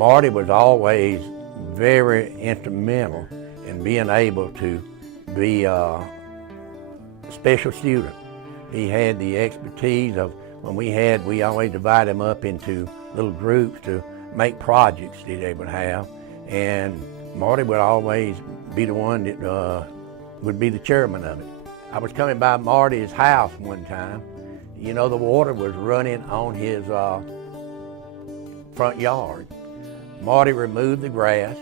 Marty was always very instrumental in being able to be a special student. He had the expertise of, when we always divide him up into little groups to make projects that they would have. And Marty would always be the one that would be the chairman of it. I was coming by Marty's house one time. You know, the water was running on his front yard. Marty removed the grass.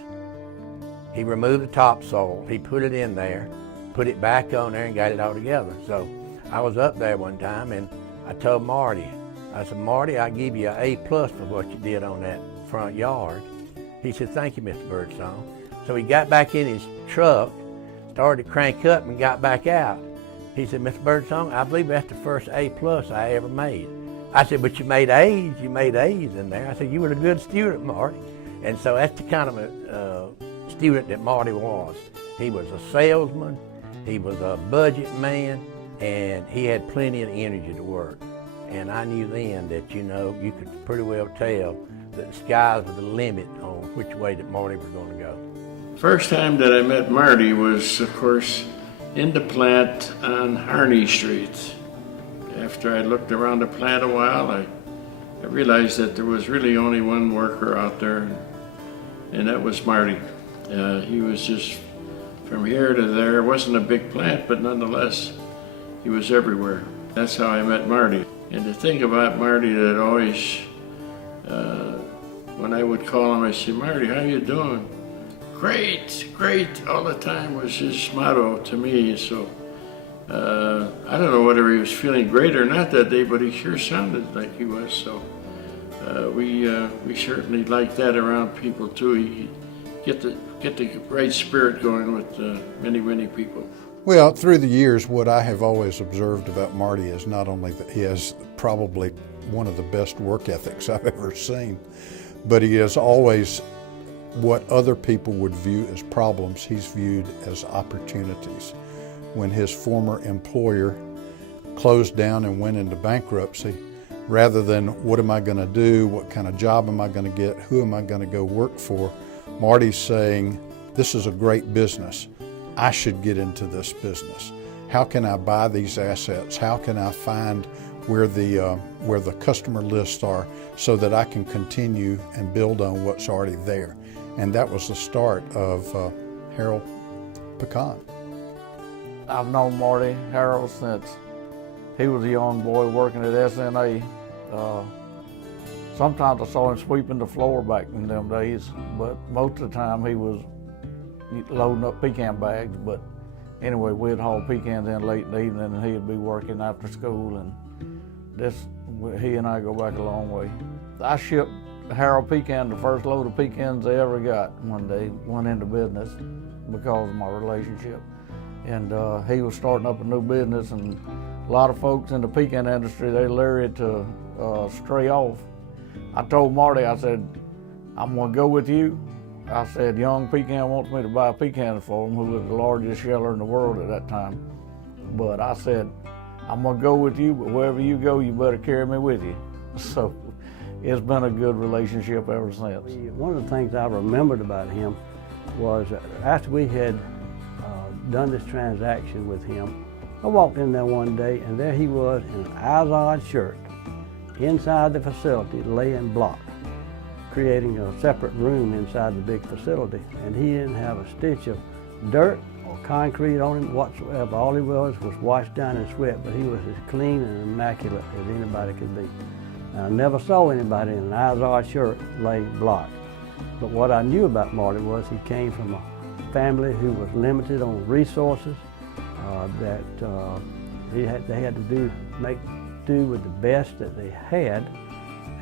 He removed the topsoil. He put it in there, put it back on there and got it all together. So I was up there one time and I told Marty, I said, Marty, I give you an A+ for what you did on that front yard. He said, thank you, Mr. Birdsong. So he got back in his truck, started to crank up and got back out. He said, Mr. Birdsong, I believe that's the first A+ I ever made. I said, but you made A's in there. I said, you were a good student, Marty. And so that's the kind of a student that Marty was. He was a salesman, he was a budget man, and he had plenty of energy to work. And I knew then that, you know, you could pretty well tell that the skies were the limit on which way that Marty was going to go. First time that I met Marty was, of course, in the plant on Harney Street. After I looked around the plant a while, I realized that there was really only one worker out there, and that was Marty. He was just from here to there. It wasn't a big plant, but nonetheless, he was everywhere. That's how I met Marty. And the thing about Marty that always, when I would call him, I said, Marty, how you doing? Great, great, all the time was his motto to me. So I don't know whether he was feeling great or not that day, but he sure sounded like he was. So we certainly like that around people too. You get the right spirit going with many people. Well, through the years, what I have always observed about Marty is not only that he has probably one of the best work ethics I've ever seen, but he is always what other people would view as problems, he's viewed as opportunities. When his former employer closed down and went into bankruptcy, rather than what am I going to do, what kind of job am I going to get, who am I going to go work for, Marty's saying, this is a great business. I should get into this business. How can I buy these assets? How can I find where the customer lists are so that I can continue and build on what's already there? And that was the start of Harrell Pecan. I've known Marty Harrell since he was a young boy working at SNA. Sometimes I saw him sweeping the floor back in them days, but most of the time he was loading up pecan bags. But anyway, we'd haul pecans in late in the evening and he'd be working after school, and he and I go back a long way. I shipped Harrell Pecan the first load of pecans they ever got one day, went into business because of my relationship. And he was starting up a new business, and a lot of folks in the pecan industry, they leery to stray off. I told Marty, I said, I'm gonna go with you. I said, Young Pecan wants me to buy pecans for him, who was the largest sheller in the world at that time. But I said, I'm gonna go with you, but wherever you go, you better carry me with you. So it's been a good relationship ever since. One of the things I remembered about him was after we had done this transaction with him, I walked in there one day and there he was in an Izod shirt inside the facility laying block, creating a separate room inside the big facility. And he didn't have a stitch of dirt or concrete on him whatsoever. All he was washed down in sweat, but he was as clean and immaculate as anybody could be. And I never saw anybody in an Izod shirt lay block. But what I knew about Marty was he came from a family who was limited on resources, that they had to make do with the best that they had.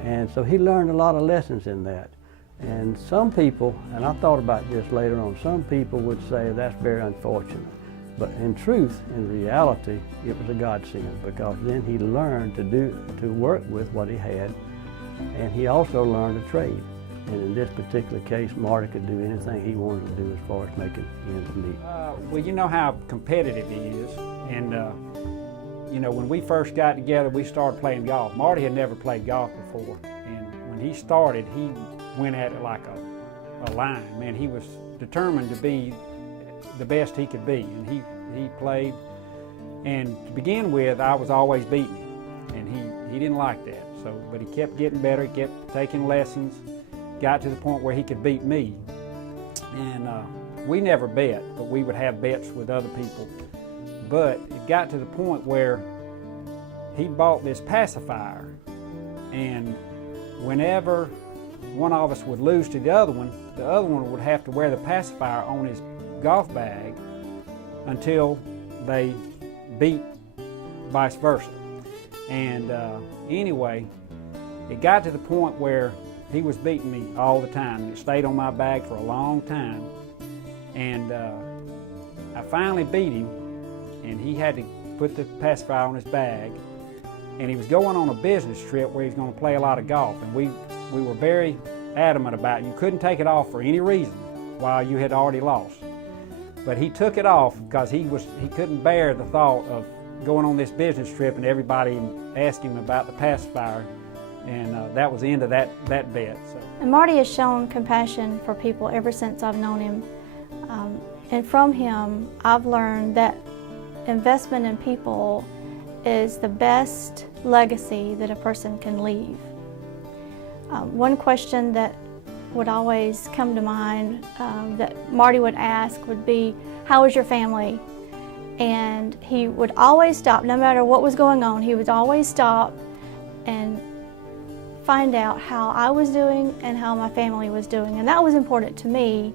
And so he learned a lot of lessons in that. And some people, and I thought about this later on, some people would say that's very unfortunate. But in truth, in reality, it was a godsend, because then he learned to work with what he had, and he also learned a trade. And in this particular case, Marty could do anything he wanted to do as far as making ends meet. Well, you know how competitive he is, and you know, when we first got together, we started playing golf. Marty had never played golf before, and when he started, went at it like a lion. Man, he was determined to be the best he could be, and he played. And to begin with, I was always beating him, and he didn't like that. So, but he kept getting better, he kept taking lessons, got to the point where he could beat me. And we never bet, but we would have bets with other people. But it got to the point where he bought this pacifier, and whenever one of us would lose to the other one would have to wear the pacifier on his golf bag until they beat vice versa. And anyway, it got to the point where he was beating me all the time, and it stayed on my bag for a long time. And I finally beat him, and he had to put the pacifier on his bag, and he was going on a business trip where he was going to play a lot of golf, and we were very adamant about it. You couldn't take it off for any reason while you had already lost. But he took it off because he couldn't bear the thought of going on this business trip and everybody asking him about the pacifier, and that was the end of that bet. So. And Marty has shown compassion for people ever since I've known him. And from him, I've learned that investment in people is the best legacy that a person can leave. One question that would always come to mind that Marty would ask would be, how is your family? And he would always stop, no matter what was going on, he would always stop and find out how I was doing and how my family was doing. And that was important to me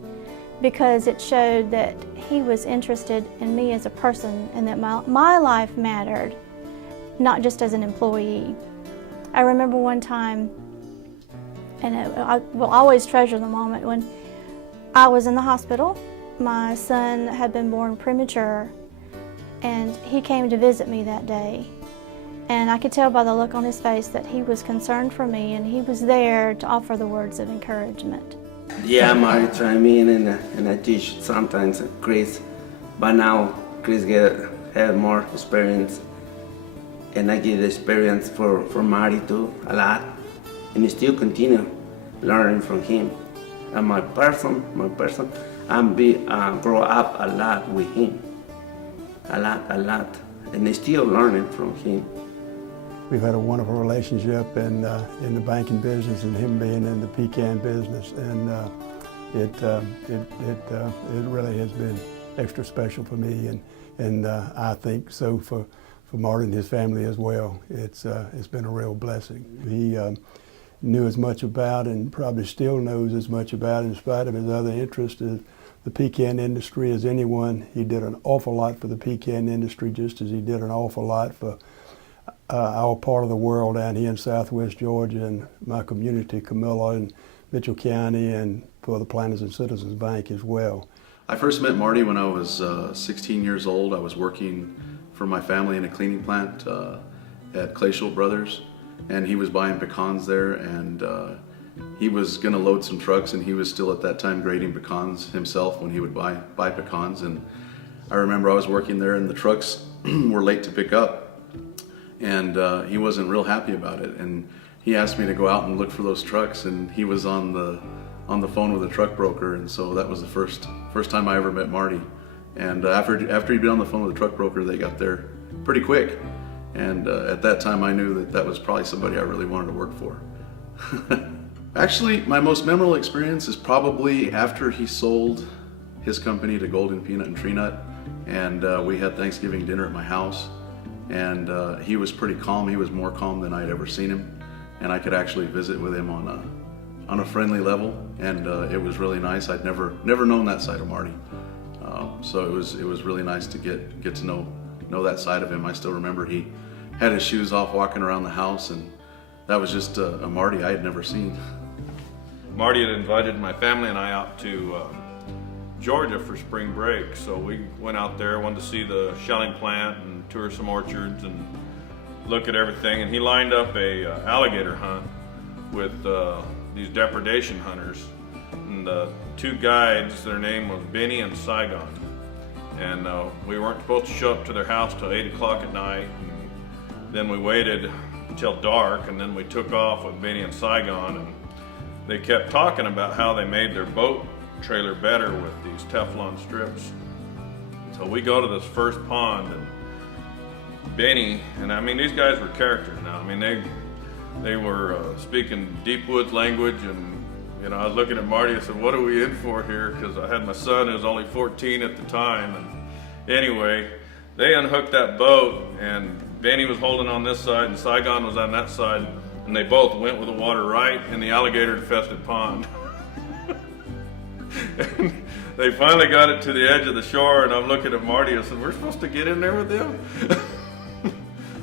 because it showed that he was interested in me as a person and that my life mattered, not just as an employee. I remember one time, and I will always treasure the moment, when I was in the hospital. My son had been born premature, and he came to visit me that day. And I could tell by the look on his face that he was concerned for me, and he was there to offer the words of encouragement. Yeah, Marty I mean, and I teach sometimes Chris, but now Chris have more experience, and I get experience for Marty too, a lot, and I still continue learning from him. And my person, I'm grow up a lot with him, a lot, and I still learning from him. We've had a wonderful relationship in the banking business and him being in the pecan business, and it really has been extra special for me, and I think so for Marty and his family as well. It's been a real blessing. He knew as much about, and probably still knows as much about, in spite of his other interests, the pecan industry as anyone. He did an awful lot for the pecan industry, just as he did an awful lot for our part of the world down here in Southwest Georgia and my community, Camilla and Mitchell County, and for the Planters and Citizens Bank as well. I first met Marty when I was 16 years old. I was working for my family in a cleaning plant at Clayshult Brothers, and he was buying pecans there, and he was going to load some trucks, and he was still at that time grading pecans himself when he would buy pecans. And I remember I was working there, and the trucks were late to pick up, and he wasn't real happy about it, and he asked me to go out and look for those trucks, and he was on the phone with a truck broker, and so that was the first time I ever met Marty. And after he'd been on the phone with the truck broker, they got there pretty quick, and at that time I knew that was probably somebody I really wanted to work for. Actually, my most memorable experience is probably after he sold his company to Golden Peanut and Tree Nut, and we had Thanksgiving dinner at my house. And he was pretty calm. He was more calm than I'd ever seen him, and I could actually visit with him on a friendly level, and it was really nice. I'd never known that side of Marty, so it was really nice to get to know that side of him. I still remember he had his shoes off walking around the house, and that was just a Marty I had never seen. Marty had invited my family and I out to Georgia for spring break, so we went out there, wanted to see the shelling plant and tour some orchards and look at everything. And he lined up a alligator hunt with these depredation hunters, and the two guides, their name was Benny and Saigon. And we weren't supposed to show up to their house till 8 o'clock at night. And then we waited until dark, and then we took off with Benny and Saigon. And they kept talking about how they made their boat trailer better with these Teflon strips. So we go to this first pond, and Benny, and I mean, these guys were characters now. I mean, they were speaking deep woods language, and you know, I was looking at Marty. I said, "What are we in for here?" Because I had my son, who was only 14 at the time. And anyway, they unhooked that boat, and Benny was holding on this side, and Saigon was on that side, and they both went with the water right in the alligator-infested pond. And they finally got it to the edge of the shore, and I'm looking at Marty. I said, "We're supposed to get in there with them?"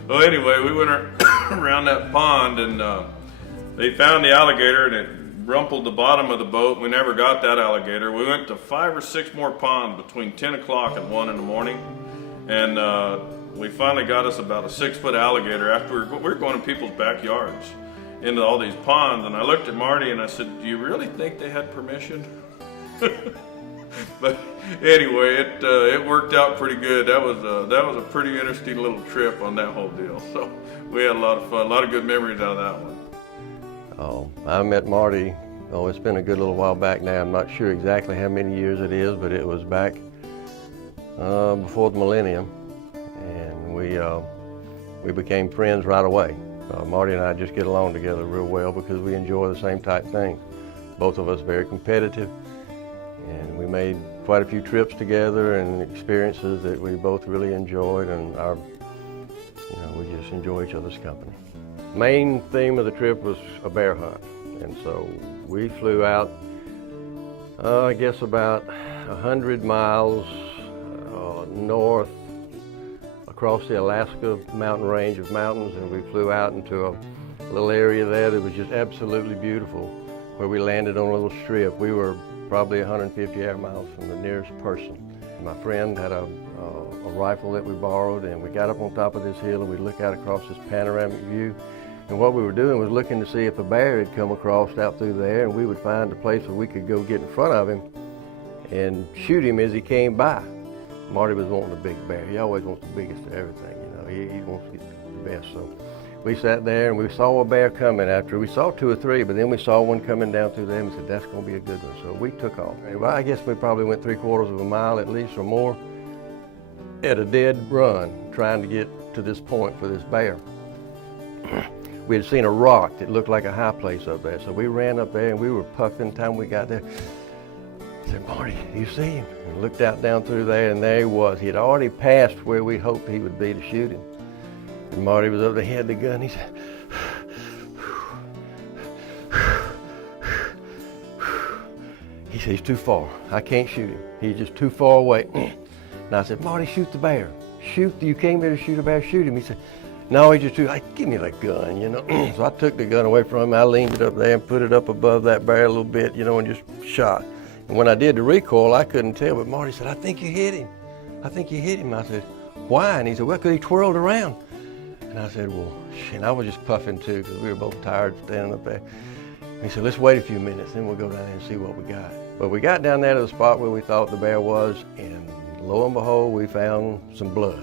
Well, anyway, we went around that pond, and they found the alligator, and it rumpled the bottom of the boat. We never got that alligator. We went to 5 or 6 more ponds between 10 o'clock and 1 in the morning, and we finally got us about a 6-foot alligator after we were going to people's backyards into all these ponds. And I looked at Marty and I said, "Do you really think they had permission?" But anyway, it worked out pretty good. That was a pretty interesting little trip on that whole deal. So we had a lot of fun, a lot of good memories out of that one. Oh, I met Marty, it's been a good little while back now. I'm not sure exactly how many years it is, but it was back before the millennium, and we became friends right away. Marty and I just get along together real well because we enjoy the same type things. Both of us very competitive, and we made quite a few trips together and experiences that we both really enjoyed, and we just enjoy each other's company. Main theme of the trip was a bear hunt, and so we flew out, I guess about 100 miles north across the Alaska mountain range of mountains, and we flew out into a little area there that was just absolutely beautiful, where we landed on a little strip. We were probably 150 air miles from the nearest person. My friend had a rifle that we borrowed, and we got up on top of this hill and we looked out across this panoramic view. And what we were doing was looking to see if a bear had come across out through there, and we would find a place where we could go get in front of him and shoot him as he came by. Marty was wanting a big bear. He always wants the biggest of everything, you know. He wants to get the best. So we sat there and we saw a bear coming after. We saw 2 or 3, but then we saw one coming down through there and we said, "That's going to be a good one." So we took off. And I guess we probably went 3/4 of a mile at least or more at a dead run trying to get to this point for this bear. We had seen a rock that looked like a high place up there, so we ran up there and we were puffing. Time we got there, I said, "Marty, you see him?" And looked out down through there, and there he was. He had already passed where we hoped he would be to shoot him. And Marty was up there, he had the gun. He said, "He's too far. I can't shoot him. He's just too far away." And I said, "Marty, shoot the bear. Shoot, you came here to shoot a bear, shoot him." He said, "No, he's just too, give me that gun, you know." So I took the gun away from him. I leaned it up there and put it up above that bear a little bit, you know, and just shot. And when I did the recoil, I couldn't tell, but Marty said, "I think you hit him. I think you hit him." I said, "Why?" And he said, "Well, because he twirled around." And I said, "Well, shit." And I was just puffing too, because we were both tired standing up there. And he said, "Let's wait a few minutes, then we'll go down there and see what we got." But we got down there to the spot where we thought the bear was, and lo and behold, we found some blood.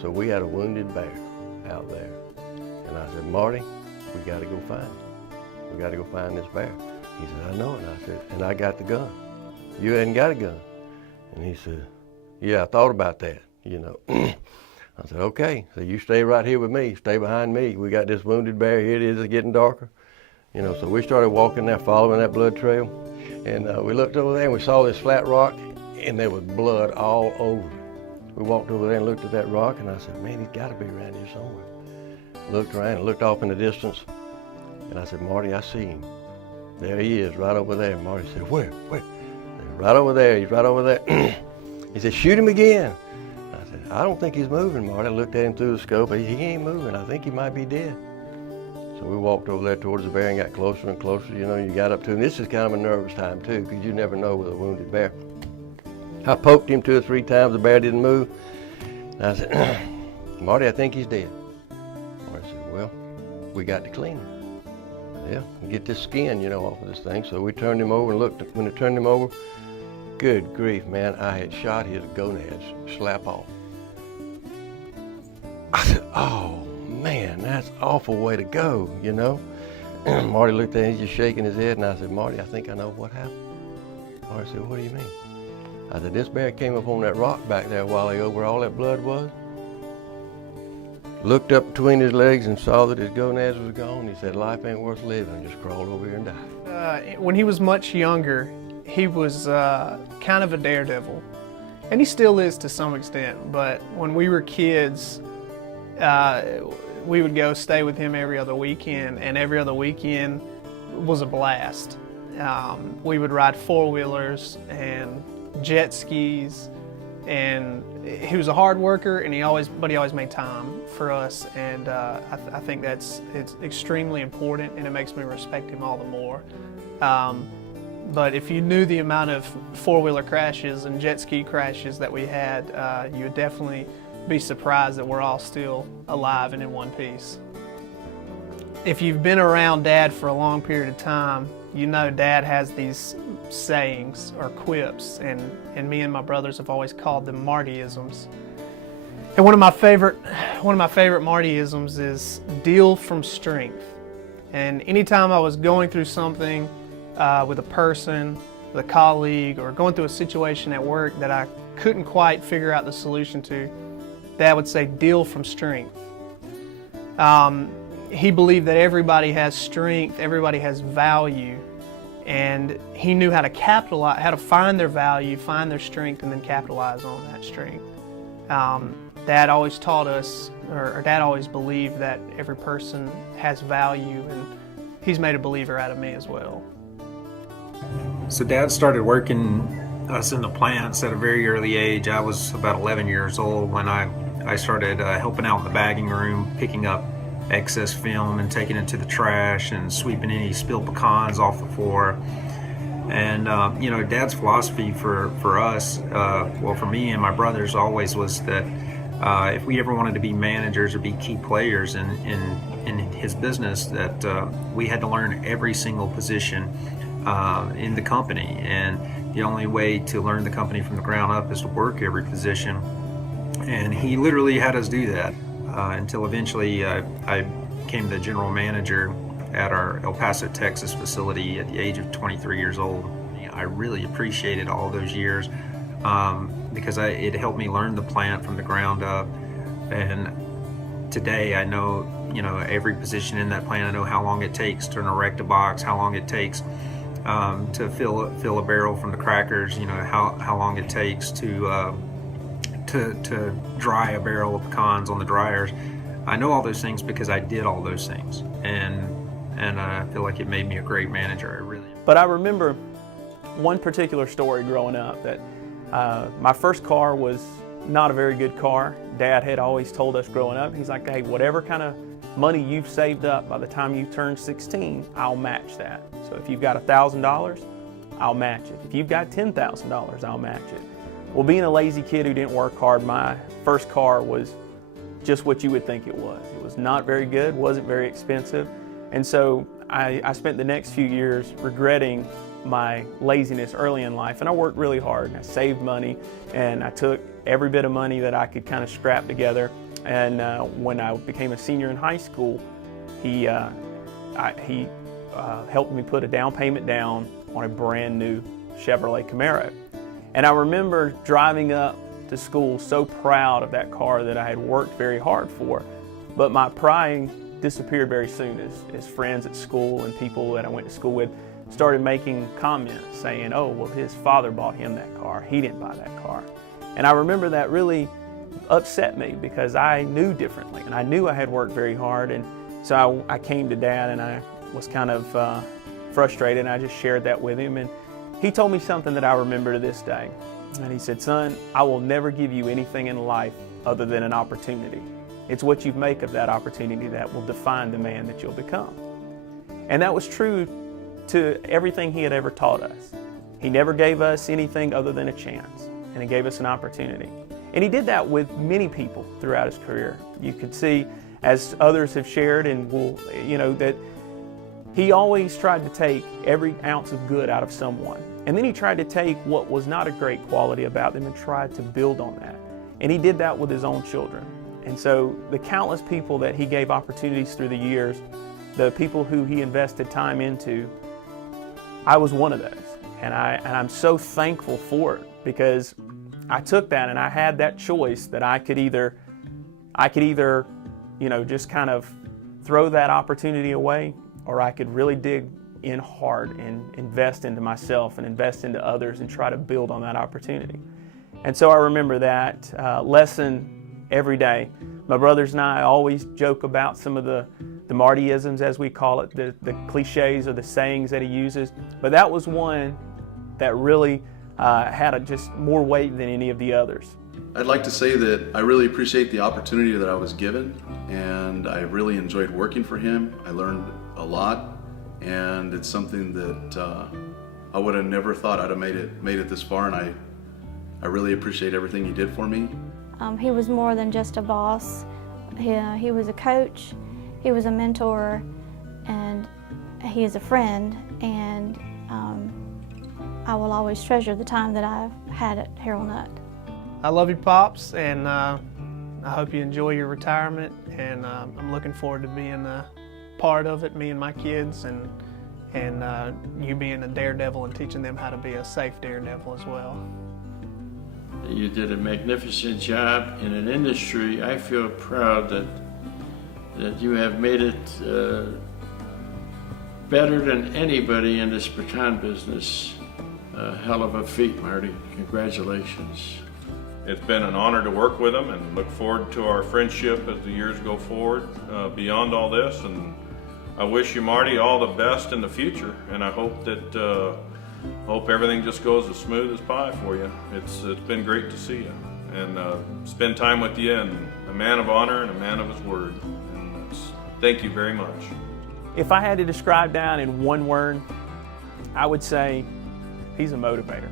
So we had a wounded bear out there. And I said, "Marty, we got to go find him. We got to go find this bear." He said, "I know it." And I said, "And I got the gun. You hadn't got a gun." And he said, "Yeah, I thought about that, you know." I said, "Okay, so you stay right here with me. Stay behind me. We got this wounded bear. Here it is, it's getting darker." You know, so we started walking there, following that blood trail. And we looked over there and we saw this flat rock, and there was blood all over it. We walked over there and looked at that rock, and I said, "Man, he's got to be around here somewhere." Looked around and looked off in the distance, and I said, "Marty, I see him. There he is, right over there." Marty said, "Where? Where?" "Right over there. He's right over there." He said, "Shoot him again." I said, "I don't think he's moving, Marty." I looked at him through the scope. He ain't moving. I think he might be dead. So we walked over there towards the bear and got closer and closer. You know, you got up to him. This is kind of a nervous time too, because you never know with a wounded bear. I poked him 2 or 3 times. The bear didn't move. And I said, "Marty, I think he's dead." Marty said, "Well, we got to clean him. Yeah, and get this skin, you know, off of this thing." So we turned him over and looked. When we turned him over, good grief, man, I had shot his gonads slap off. I said, "Oh man, that's an awful way to go, you know." Marty looked at him, he's just shaking his head, and I said, Marty, I think I know what happened. Marty said, what do you mean? I said, this bear came up on that rock back there a while ago where all that blood was, looked up between his legs and saw that his gonads was gone. He said, life ain't worth living, and just crawled over here and died. When he was much younger, he was kind of a daredevil. And he still is to some extent, but when we were kids, we would go stay with him every other weekend, and every other weekend was a blast. We would ride four-wheelers and jet skis, and he was a hard worker, and he always made time for us, and I think it's extremely important, and it makes me respect him all the more. But if you knew the amount of four-wheeler crashes and jet ski crashes that we had, you would definitely be surprised that we're all still alive and in one piece. If you've been around Dad for a long period of time, you know Dad has these sayings or quips, and me and my brothers have always called them Martyisms. And one of my favorite Martyisms is deal from strength. And anytime I was going through something with a person, with a colleague, or going through a situation at work that I couldn't quite figure out the solution to, Dad would say, deal from strength. He believed that everybody has strength, everybody has value, and he knew how to capitalize, how to find their value, find their strength, and then capitalize on that strength. Dad always taught us, or Dad always believed that every person has value, and he's made a believer out of me as well. So Dad started working us in the plants at a very early age. I was about 11 years old when I started helping out in the bagging room, picking up excess film and taking it to the trash and sweeping any spilled pecans off the floor. And you know, Dad's philosophy for us, well, for me and my brothers, always was that if we ever wanted to be managers or be key players in his business, that we had to learn every single position in the company, and the only way to learn the company from the ground up is to work every position. And he literally had us do that until eventually I became the general manager at our El Paso, Texas facility at the age of 23 years old. I really appreciated all those years because it helped me learn the plant from the ground up. And today I know, you know, every position in that plant. I know how long it takes to erect a box, how long it takes to fill a barrel from the crackers, you know, how long it takes to dry a barrel of pecans on the dryers. I know all those things because I did all those things, and I feel like it made me a great manager. I really. But I remember one particular story growing up that my first car was not a very good car. Dad had always told us growing up, he's like, hey, whatever kind of money you've saved up by the time you turn 16, I'll match that. So if you've got $1,000, I'll match it. If you've got $10,000, I'll match it. Well, being a lazy kid who didn't work hard, my first car was just what you would think it was. It was not very good, wasn't very expensive. And so I spent the next few years regretting my laziness early in life, and I worked really hard. I saved money, and I took every bit of money that I could kind of scrap together. And when I became a senior in high school, he helped me put a down payment down on a brand new Chevrolet Camaro. And I remember driving up to school so proud of that car that I had worked very hard for. But my pride disappeared very soon as friends at school and people that I went to school with started making comments saying, oh, well, his father bought him that car. He didn't buy that car. And I remember that really upset me because I knew differently, and I knew I had worked very hard. And so I came to Dad, and I was kind of frustrated, and I just shared that with him. And he told me something that I remember to this day. And he said, son, I will never give you anything in life other than an opportunity. It's what you make of that opportunity that will define the man that you'll become. And that was true to everything he had ever taught us. He never gave us anything other than a chance, and he gave us an opportunity. And he did that with many people throughout his career. You could see, as others have shared, and will, you know, that he always tried to take every ounce of good out of someone. And then he tried to take what was not a great quality about them and tried to build on that. And he did that with his own children. And so the countless people that he gave opportunities through the years, the people who he invested time into, I was one of those. And I'm so thankful for it, because I took that and I had that choice that I could either, you know, just kind of throw that opportunity away, or I could really dig in hard and invest into myself and invest into others and try to build on that opportunity. And so I remember that lesson every day. My brothers and I always joke about some of the Martyisms, as we call it, the cliches or the sayings that he uses, but that was one that really had just more weight than any of the others. I'd like to say that I really appreciate the opportunity that I was given, and I really enjoyed working for him. I learned a lot, and it's something that I would have never thought I'd have made it this far, and I really appreciate everything he did for me. He was more than just a boss. He was a coach, he was a mentor, and he is a friend, and I will always treasure the time that I've had at Harrell Nutt. I love you, Pops, and I hope you enjoy your retirement, and I'm looking forward to being a part of it, me and my kids, and you being a daredevil and teaching them how to be a safe daredevil as well. You did a magnificent job in an industry. I feel proud that you have made it better than anybody in this baton business. A hell of a feat, Marty. Congratulations. It's been an honor to work with him, and look forward to our friendship as the years go forward beyond all this. And I wish you, Marty, all the best in the future, and I hope that hope everything just goes as smooth as pie for you. It's been great to see you and spend time with you, and a man of honor and a man of his word. And thank you very much. If I had to describe Dan in one word, I would say he's a motivator.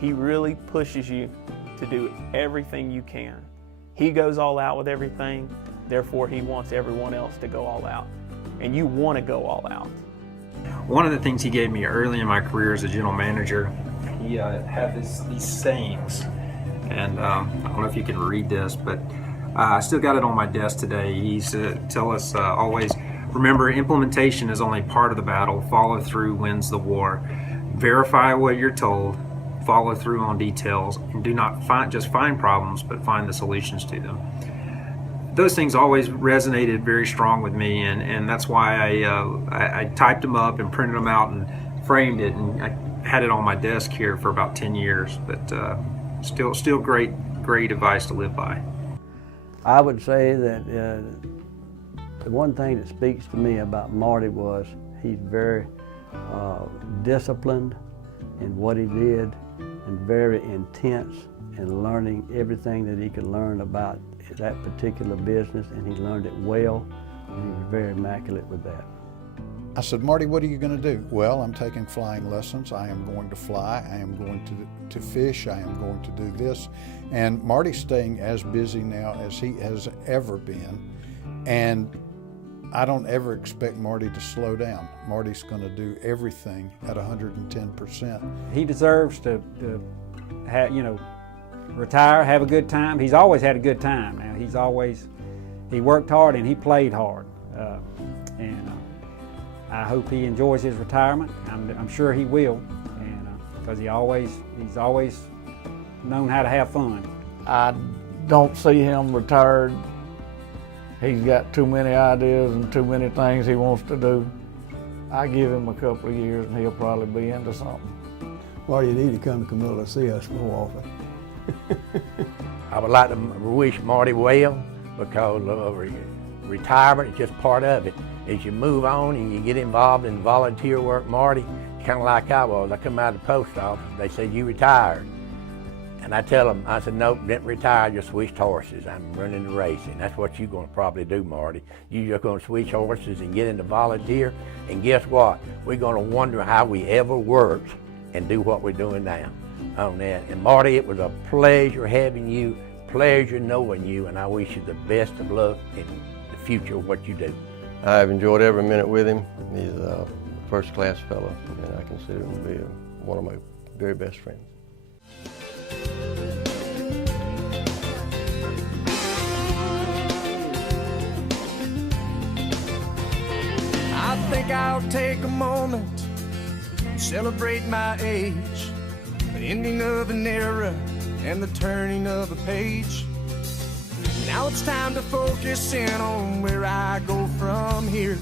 He really pushes you to do everything you can. He goes all out with everything, therefore he wants everyone else to go all out. And you want to go all out. One of the things he gave me early in my career as a general manager, he had these sayings, and I don't know if you can read this, but I still got it on my desk today. He used to tell us always, remember, implementation is only part of the battle. Follow through wins the war. Verify what you're told, follow through on details, and do not just find problems, but find the solutions to them. Those things always resonated very strong with me, and that's why I typed them up and printed them out and framed it, and I had it on my desk here for about 10 years, but still great advice to live by. I would say that the one thing that speaks to me about Marty was he's very disciplined in what he did and very intense in learning everything that he could learn about that particular business, and he learned it well, and he was very immaculate with that. I said, Marty, what are you going to do? Well, I'm taking flying lessons. I am going to fly. I am going to fish. I am going to do this. And Marty's staying as busy now as he has ever been. And I don't ever expect Marty to slow down. Marty's going to do everything at 110%. He deserves to have, retire, have a good time. He's always had a good time. Now he worked hard and he played hard, and I hope he enjoys his retirement. I'm sure he will, and because he's always known how to have fun. I don't see him retired. He's got too many ideas and too many things he wants to do. I give him a couple of years and he'll probably be into something. Well, you need to come to Camilla to see us more often. I would like to wish Marty well, because retirement is just part of it. As you move on and you get involved in volunteer work, Marty, kind of like I was. I come out of the post office, they said, you retired. And I tell them, I said, nope, didn't retire, just switched horses. I'm running the racing. That's what you're going to probably do, Marty. You're just going to switch horses and get into volunteer. And guess what? We're going to wonder how we ever worked and do what we're doing now on that. And Marty, it was a pleasure having you, pleasure knowing you, and I wish you the best of luck in the future of what you do. I've enjoyed every minute with him. He's a first-class fellow, and I consider him to be one of my very best friends. I'll take a moment and celebrate my age, the ending of an era and the turning of a page. Now it's time to focus in on where I go from here.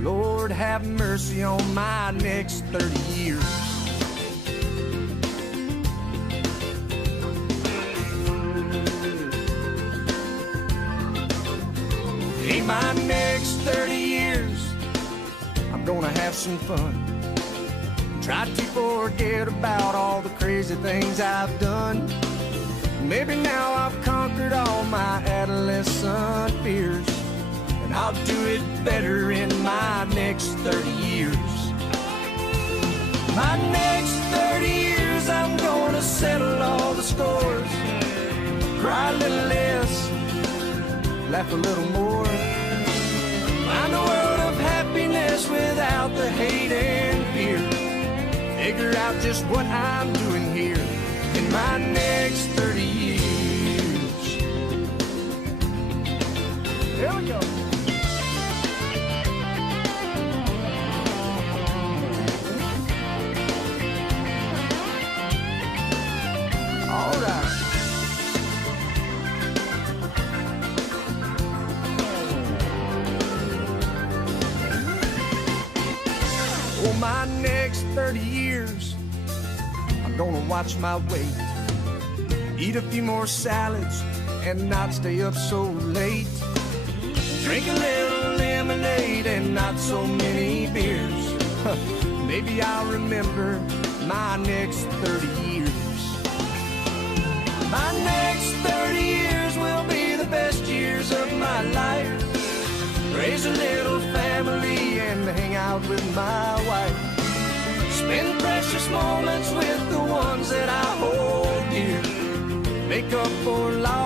Lord, have mercy on my next 30 years. In my next 30 years, I'm gonna have some fun. Try to forget about all the crazy things I've done. Maybe now I've conquered all my adolescent fears, and I'll do it better in my next 30 years. My next 30 years, I'm gonna settle all the scores, cry a little less, laugh a little more, find a world of happiness without the hate and fear, figure out just what I'm doing here in my next 30 years. Here we go. All right. For my next 30 years, I'm gonna watch my weight, eat a few more salads and not stay up so late, drink a little lemonade and not so many beers. Maybe I'll remember my next 30 years. My next 30 years will be the best years of my life. Raise a little family and hang out with my wife. Spend precious moments with the ones that I hold dear. Make up for lost